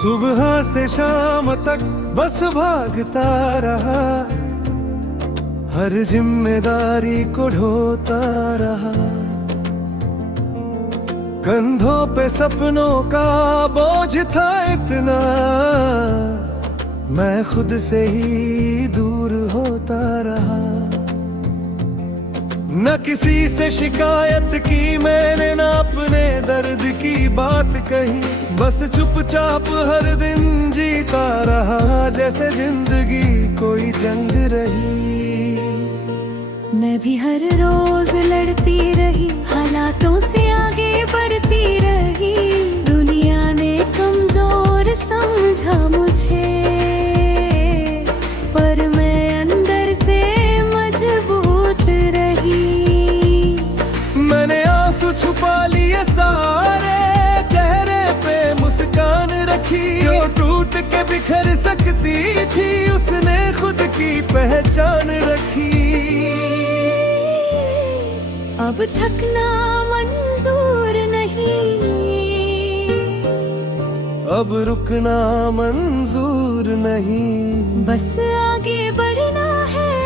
सुबह से शाम तक बस भागता रहा, हर जिम्मेदारी को ढोता रहा। कंधों पे सपनों का बोझ था इतना, मैं खुद से ही दूर होता रहा। न किसी से शिकायत की मैंने, न अपने दर्द की बात कही, बस चुपचाप हर दिन जीता रहा, जैसे जिंदगी कोई जंग रही। मैं भी हर रोज लड़ती रही, हालातों से आगे बढ़ती रही। दुनिया ने कमजोर समझा मुझे, पर मैं अंदर से मजबूत रही। मैंने आंसू छुपा लिए सारे, चेहरे पे मुस्कान रखी। जो टूट के बिखर सकती थी, उसने खुद की पहचान रखी। अब थकना मंजूर नहीं, अब रुकना मंजूर नहीं, बस आगे बढ़ना है।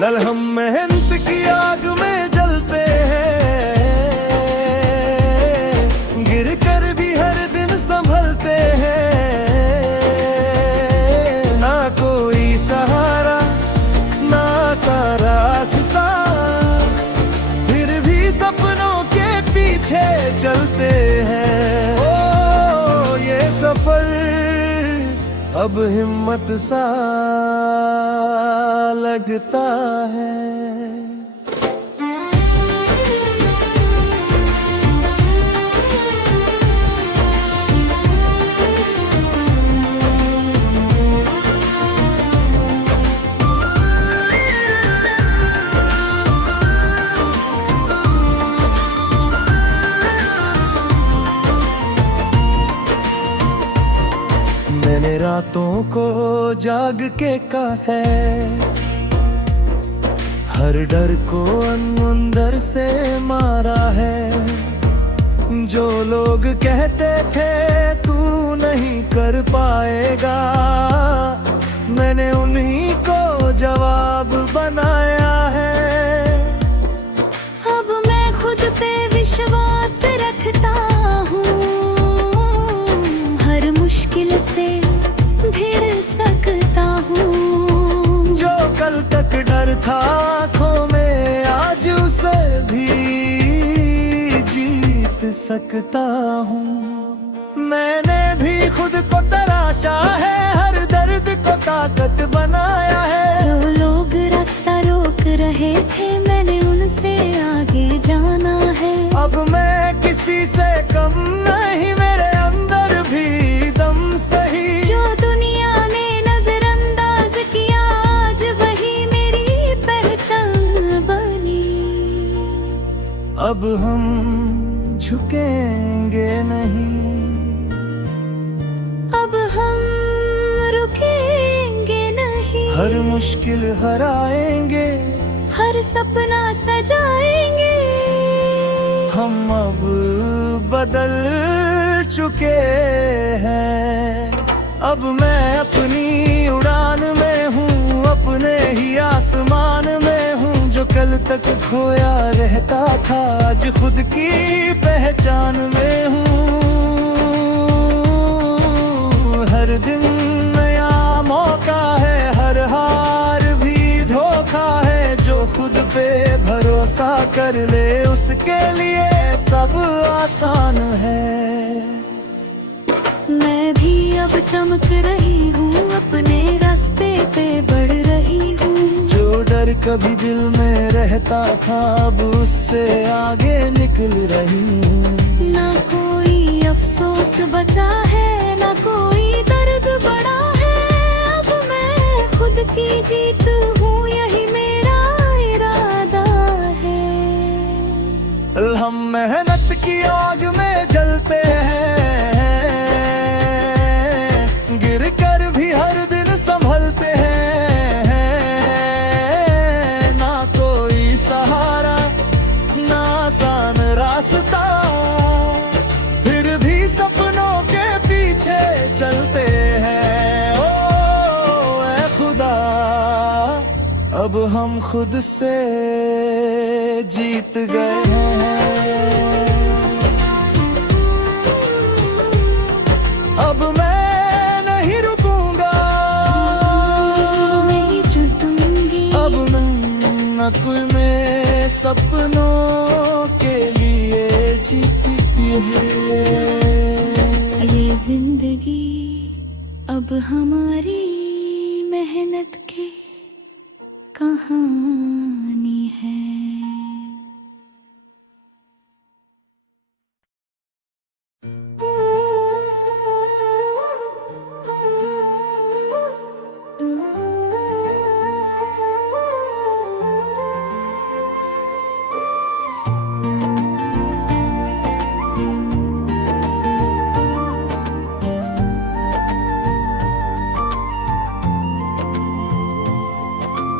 लल हम मेहनत की आग में जलते हैं, गिर कर भी हर दिन संभलते हैं। ना कोई सहारा, ना सारा रास्ता, फिर भी सपनों के पीछे चलते हैं। ओ ये सफर अब हिम्मत सा लगता है। मैंने रातों को जाग के कहा है, हर डर को अंदर से मारा है। जो लोग कहते थे तू नहीं कर पाएगा, मैंने उन्हीं को जवाब बनाया है। अब मैं खुद पे विश्वास रखता हूँ, हर मुश्किल से भिड़ सकता हूँ। जो कल तक डर था आँखों में, आज उसे भी जीत सकता हूँ। मैंने भी खुद को तराशा है, हर दर्द को ताकत बनाया है। जो लोग रास्ता रोक रहे थे, मैंने उनसे आगे जाना है। अब मैं किसी से कम नहीं, मेरे अंदर भी दम सही। जो दुनिया ने नजरअंदाज किया, आज वही मेरी पहचान बनी। अब हम झुकेंगे नहीं, अब हम रुकेंगे नहीं। हर मुश्किल हराएंगे, हर सपना सजाएंगे। हम अब बदल चुके हैं। अब मैं अपनी उड़ान में हूँ, अपने ही आसमान में हूँ। जो कल तक खोया रहता था, आज खुद की पहचान में हूँ। हर दिन नया मौका है, हर हार भी धोखा है। जो खुद पे भरोसा कर ले, उसके लिए सब आसान है। मैं भी अब चमक रही हूँ, अपने रास्ते पे बढ़ रही हूँ। जो डर कभी दिल में रहता था, अब उससे आगे निकल रही हूँ। ना कोई अफसोस बचा है, ना कोई दर्द बड़ा है। अब मैं खुद की जीत हूँ, यही मेरा इरादा है। हम मेहनत की आग में जलते हैं, गिर कर भी हर दिन संभलते हैं। ना कोई सहारा, ना आसान रास्ता, फिर भी सपनों अब हम खुद से जीत गए हैं। अब मैं नहीं रुकूंगा, नहीं छूटूंगी। अब नक्ल में सपनों के लिए जीती है। ये जिंदगी अब हमारी मेहनत की कहानी है।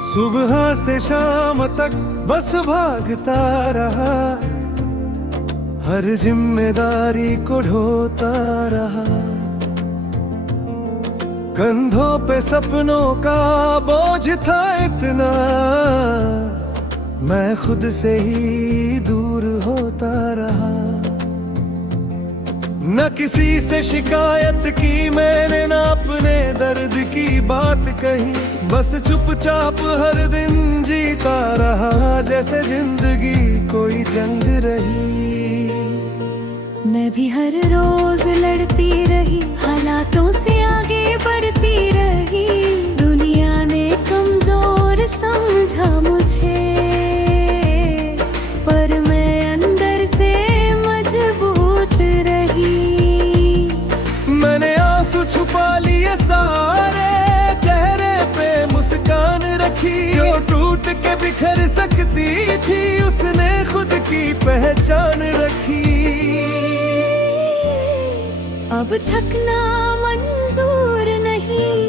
सुबह से शाम तक बस भागता रहा, हर जिम्मेदारी को ढोता रहा। कंधों पे सपनों का बोझ था इतना, मैं खुद से ही दूर होता रहा। न किसी से शिकायत की मैंने, न अपने दर्द की बात कही, बस चुपचाप हर दिन जीता रहा, जैसे जिंदगी कोई जंग रही। मैं भी हर रोज लड़ती रही, हालातों से आगे बढ़ती रही। दुनिया ने कमजोर समझा मुझे, पर मैं अंदर से मजबूत रही। मैंने आंसू छुपा लिए सारे, चेहरे पे मुस्कान रखी। जो टूट के बिखर सकती थी, उसने खुद की पहचान रखी। अब थकना मंजूर नहीं,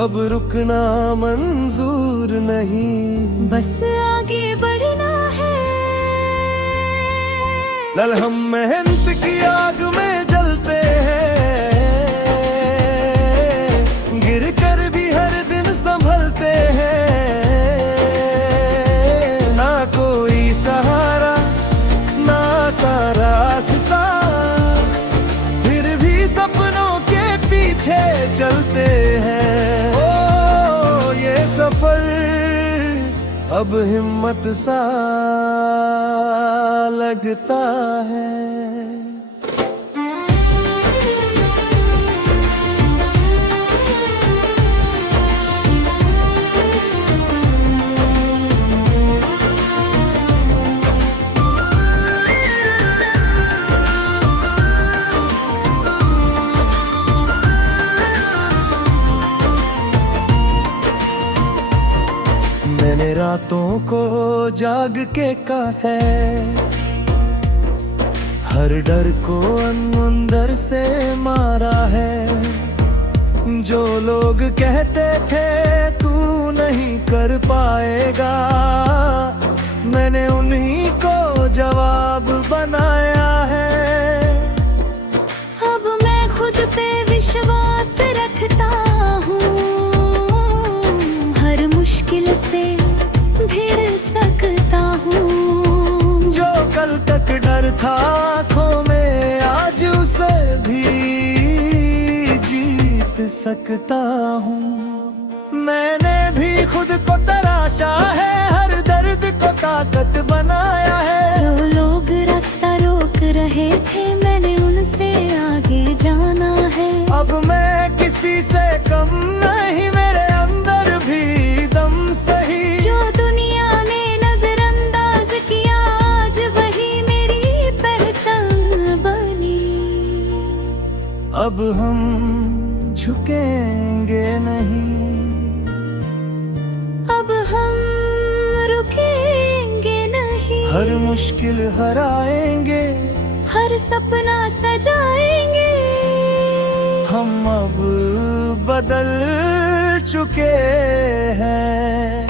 अब रुकना मंजूर नहीं, बस आगे बढ़ना है। लल हम मेहनत की आग में जलते हैं, गिर कर भी हर दिन संभलते हैं। ना कोई सहारा, ना सारा रास्ता, फिर भी सपनों के पीछे चलते हैं। ओ ये सफर अब हिम्मत सा लगता है। मैंने रातों को जाग के कहा है, हर डर को अंदर से मारा है। जो लोग कहते थे तू नहीं कर पाएगा, मैंने उन्हीं को जवाब बनाया है। अब मैं खुद पे विश्वास रखता हूँ, हर मुश्किल से भिड़ सकता हूँ। जो कल तक डर था आँखों में, आज उसे भी जीत सकता हूँ। मैंने भी खुद को तराशा है, हर दर्द को ताकत बनाया है। जो लोग रास्ता रोक रहे थे, मैंने उनसे आगे जाना है। अब मैं किसी से कम नहीं, मेरे अंदर भी दम सही। जो दुनिया ने नजरअंदाज किया, आज वही मेरी पहचान बनी। अब हम झुकेंगे नहीं, अब हम रुकेंगे नहीं। हर मुश्किल हराएंगे, हर सपना सजाएंगे। हम अब बदल चुके हैं।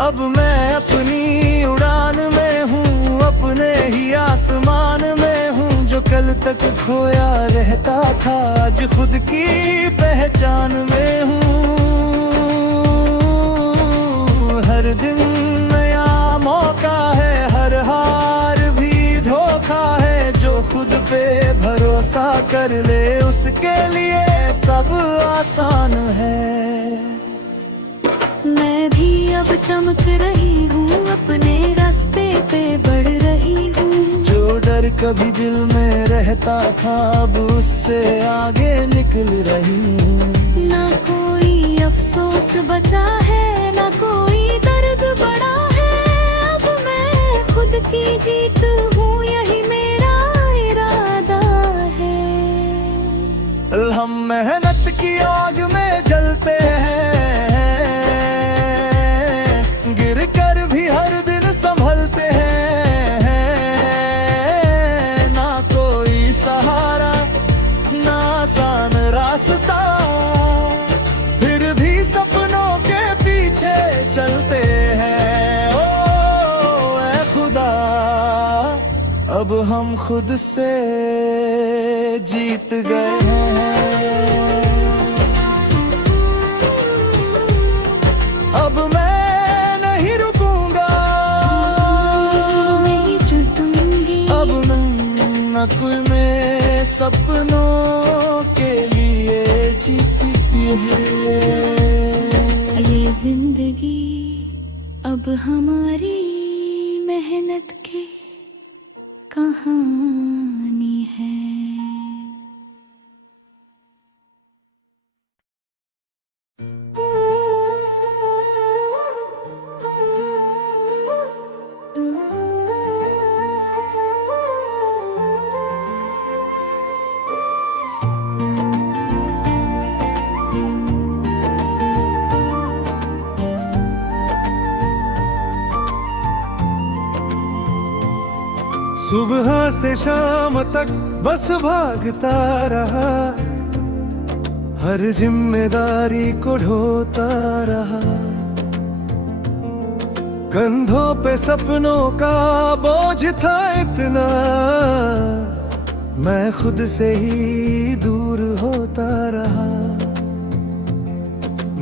अब मैं अपनी उड़ान में हूँ, अपने ही आसमान में हूँ। जो कल तक खोया रहता था, आज खुद की पहचान में हूँ। कर ले उसके लिए सब आसान है। मैं भी अब चमक रही हूँ, अपने रास्ते पे बढ़ रही हूँ। जो डर कभी दिल में रहता था अब उससे आगे निकल रही हूँ। ना कोई अफसोस बचा है, ना कोई दर्द बड़ा है। अब मैं खुद की जीत हूँ, यही मेरा इरादा है। हम मेहनत की आग में जलते हैं, गिर कर भी हर दिन संभलते हैं। ना कोई सहारा, ना आसान रास्ता, फिर भी सपनों के पीछे चलते हैं। ओ ऐ खुदा, अब हम खुद से जीत गए हैं। अब मैं नहीं रुकूंगा, नहीं छूटूंगी। अब न कोई में सपनों के लिए जीती है। ये जिंदगी अब हमारी मेहनत की कहानी है। सुबह से शाम तक बस भागता रहा, हर जिम्मेदारी को ढोता रहा। कंधों पे सपनों का बोझ था इतना, मैं खुद से ही दूर होता रहा।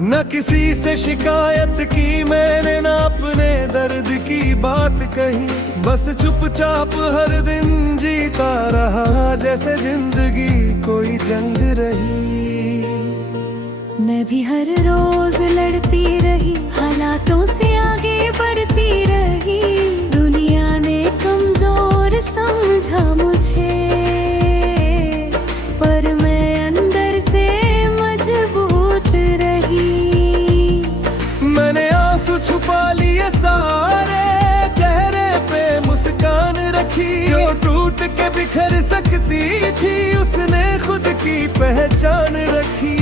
न किसी से शिकायत की मैंने, न अपने दर्द की बात कही। बस चुपचाप हर दिन जीता रहा, जैसे जिंदगी कोई जंग रही। मैं भी हर रोज लड़ती रही, हालातों से आगे बढ़ती रही। दुनिया ने कमजोर समझा मुझे, पर मैं अंदर से मजबूत रही। मैंने आंसू छुपा लिए सारे, चेहरे पे मुस्कान रखी। जो टूट के बिखर सकती थी, उसने खुद की पहचान रखी।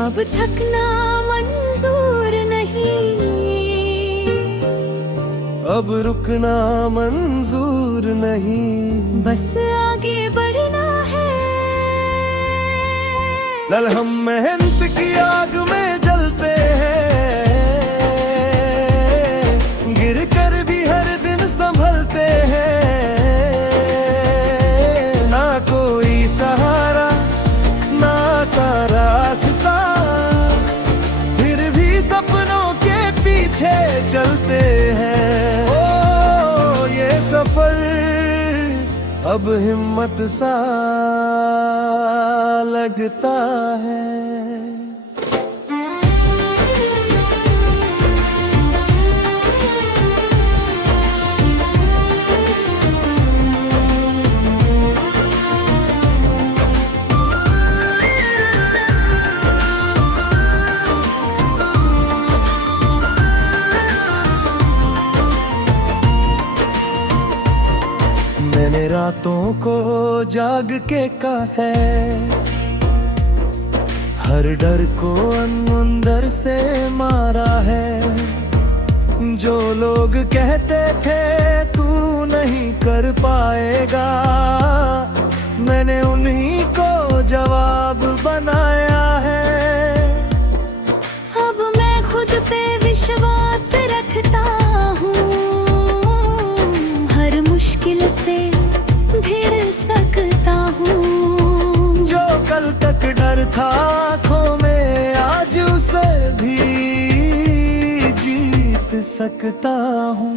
अब थकना मंजूर नहीं, अब रुकना मंजूर नहीं, बस आगे बढ़ना है। लल हम मेहनत की आग में जलते हैं, गिर कर भी हर दिन संभलते हैं। ना कोई सहारा, ना आसान रास्ता, फिर भी सपनों के पीछे चलते हैं। ओ ये सफर अब हिम्मत सा लगता है। मैंने रातों को जाग के कहा है, हर डर को अंदर से मारा है। जो लोग कहते थे तू नहीं कर पाएगा, मैंने उन्हीं को जवाब बनाया है। अब मैं खुद पे विश्वास रखता हूँ, हर मुश्किल से भिड़ सकता हूँ। जो कल तक डर था आँखों में, आज उसे भी जीत सकता हूँ।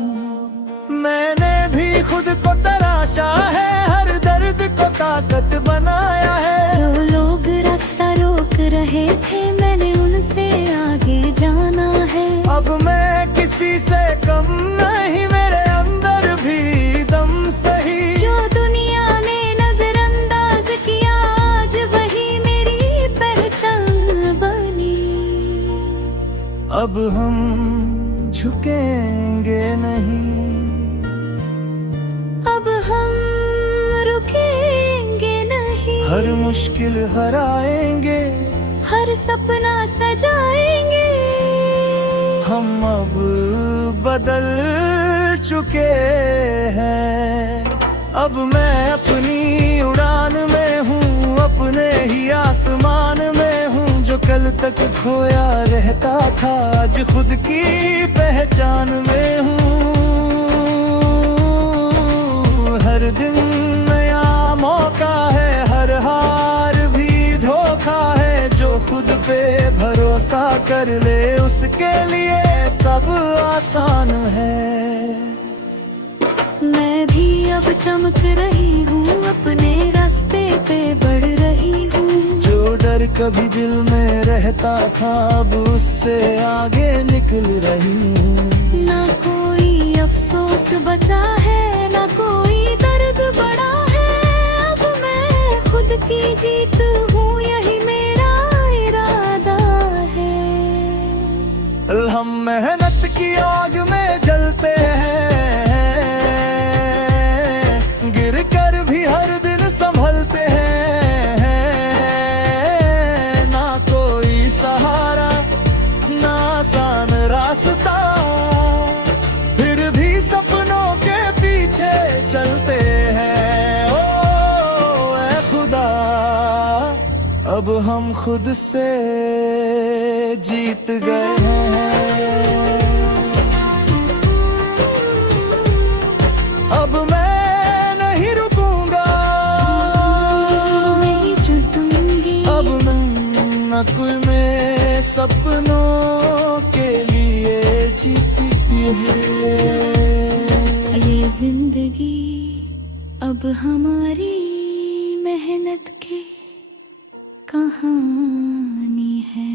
मैंने भी खुद को तराशा है, हर दर्द को ताकत बनाया है। जो लोग रास्ता रोक रहे थे, मैंने उनसे आगे जाना है। अब मैं किसी से कम नहीं, मेरे अंदर भी दम सही। जो दुनिया ने नजरअंदाज किया, आज वही मेरी पहचान बनी। अब हम झुकेंगे नहीं, अब हम रुकेंगे नहीं। हर मुश्किल हराएंगे, हर सपना सजाएंगे। हम अब बदल चुके हैं। अब मैं अपनी उड़ान में हूँ, अपने ही आसमान में हूँ। जो कल तक खोया रहता था, आज खुद की पहचान में हूँ। हर दिन नया मौका है, हर हार भी धोखा है। जो खुद पे भरोसा कर ले, उसके लिए सब आसान है। मैं भी अब चमक रही हूँ, अपने रास्ते पे बढ़ रही हूँ। जो डर कभी दिल में रहता था, अब उससे आगे निकल रही हूँ। ना कोई अफसोस बचा है, ना कोई दर्द बड़ा है। अब मैं खुद की जीत हूँ, यही मेरा इरादा है। हम मेहनत की आग में जलते हैं, गिर कर भी हर दिन संभलते हैं। ना कोई सहारा, ना आसान रास्ता, फिर भी सपनों के पीछे चलते हैं। ओ ऐ खुदा, अब हम खुद से जीत गए हैं। अब मैं नहीं रुकूंगा, नहीं छूटूंगी। अब मैं न कोई में सपनों के लिए जीती है। ये जिंदगी अब हमारी मेहनत की कहानी है।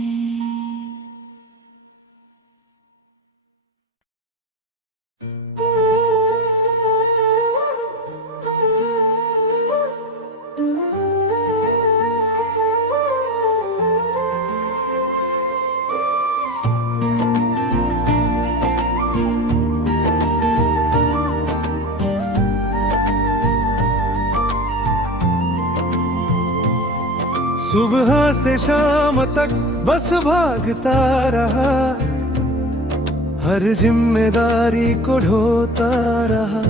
सुबह से शाम तक बस भागता रहा, हर जिम्मेदारी को ढोता रहा।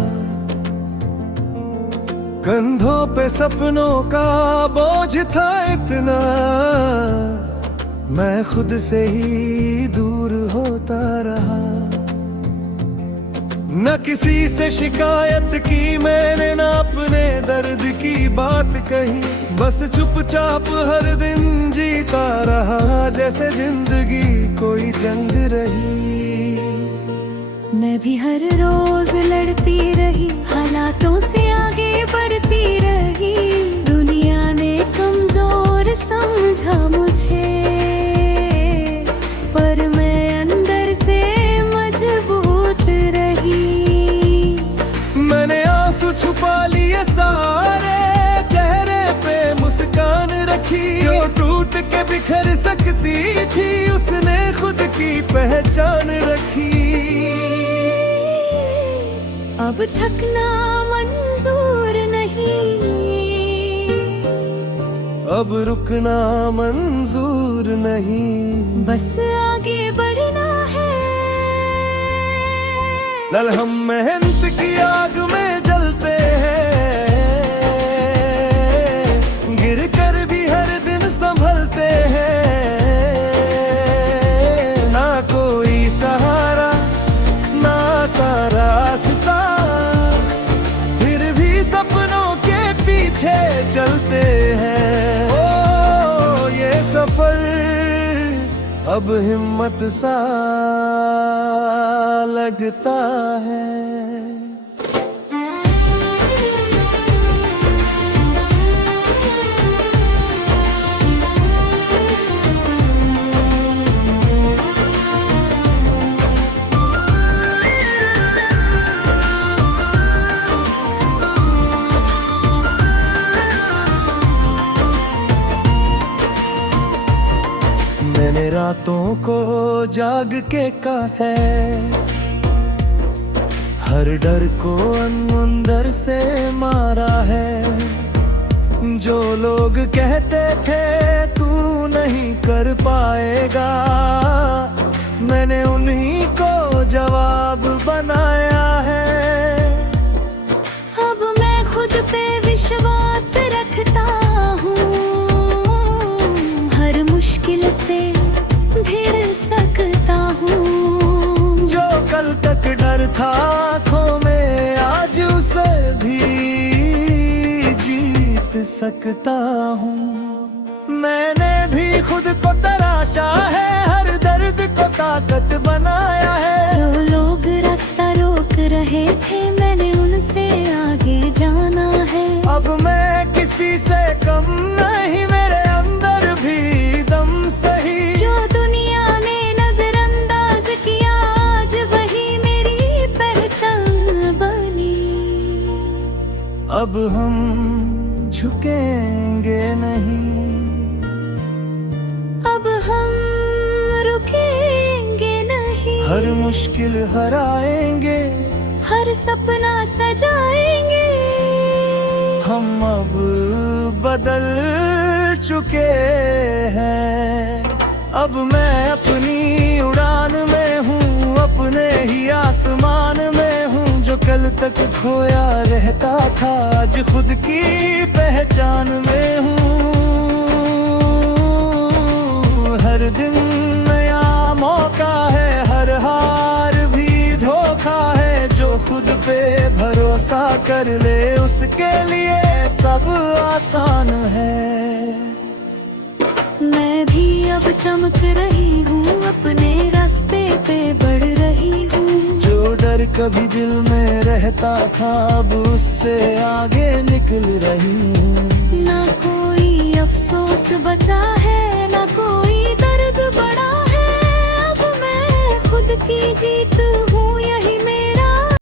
कंधों पे सपनों का बोझ था इतना, मैं खुद से ही दूर होता रहा। न किसी से शिकायत की मैंने, न अपने दर्द की बात कही। बस चुपचाप हर दिन जीता रहा, जैसे जिंदगी कोई जंग रही। मैं भी हर रोज लड़ती रही, हालातों से आगे बढ़ती रही। दुनिया ने कमजोर समझा मुझे, पर मैं अंदर से मजबूत रही। मैंने आंसू छुपा लिए सारे, चेहरे पे मुस्कान रखी। जो टूट के बिखर सकती थी, उसने खुद की पहचान रखी। अब थकना मंजूर नहीं, अब रुकना मंजूर नहीं। बस आगे बढ़ना है। लल हम मेहनत की आग में जलते हैं, गिर कर भी हर दिन संभलते हैं। ना कोई सहारा, ना आसान रास्ता, फिर भी सपनों के पीछे चलते हैं। ओ ये सफर अब हिम्मत सा लगता है। रातों को जाग के का है, हर डर को अंदर से मारा है। जो लोग कहते थे तू नहीं कर पाएगा, मैंने उन्हीं को जवाब बनाया है। अब मैं खुद पे विश्वास रखता हूँ, हर मुश्किल से भिड़ सकता हूँ। जो कल तक डर था आँखों में, आज उसे भी जीत सकता हूँ। मैंने भी खुद को तराशा है, हर दर्द को ताकत बनाया है। जो लोग रास्ता रोक रहे थे, मैंने उनसे आगे जाना है। अब मैं किसी से कम नहीं, मेरे अंदर भी दम सही। जो दुनिया ने नजरअंदाज किया, आज वही मेरी पहचान बनी। अब हम झुकेंगे नहीं, अब हम रुकेंगे नहीं। हर मुश्किल हराएंगे, हर सपना सजाएंगे। हम अब बदल चुके हैं। अब मैं अपनी उड़ान में हूँ, अपने ही आसमान में हूँ। जो कल तक खोया रहता था, आज खुद की पहचान में हूँ। हर दिन नया मौका है, हर हार भी धोखा है। जो खुद पे भरोसा कर ले, उसके लिए सब आसान है। मैं भी अब चमक रही हूँ, अपने रास्ते पे बढ़ रही हूँ। जो डर कभी दिल में रहता था, अब उससे आगे निकल रही हूँ। ना कोई अफसोस बचा है, ना कोई दर्द बड़ा है। अब मैं खुद की जीत